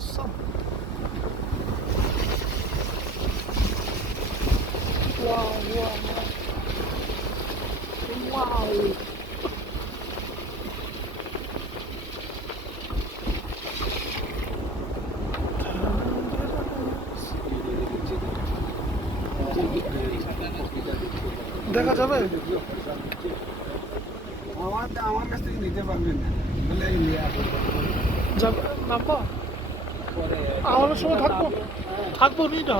awesome. Wow, wow, wow. Wow. দেখা যাবে? আমার কাছ থেকে নিতে পারবেন না, বলে যাবে নাম্বা আমাদের সময় থাকবো নি না।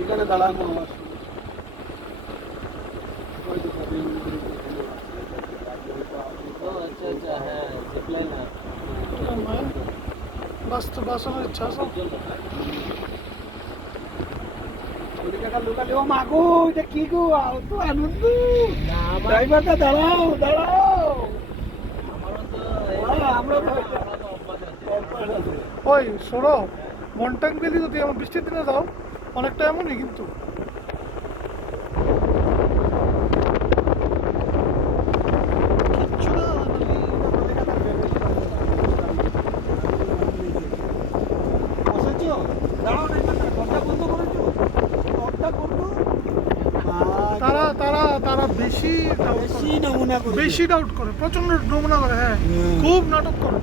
এখানে দাঁড়ানো বাসানোর ইচ্ছা আছে। লোকালে ও মাগো, এটা কি গো, তো আনন্দ। ড্রাইভারটা দাঁড়াও দাঁড়াও, আমরা ওই শোনো, মনটাং ভ্যালি যদি এমন বৃষ্টির দিনে যাও অনেকটা এমনই কিন্তু। তারা তারা তারা বেশি বেশি নমুনা করে, বেশি ডাউট করে, প্রচন্ড নমুনা করে। হ্যাঁ, খুব নাটক করে।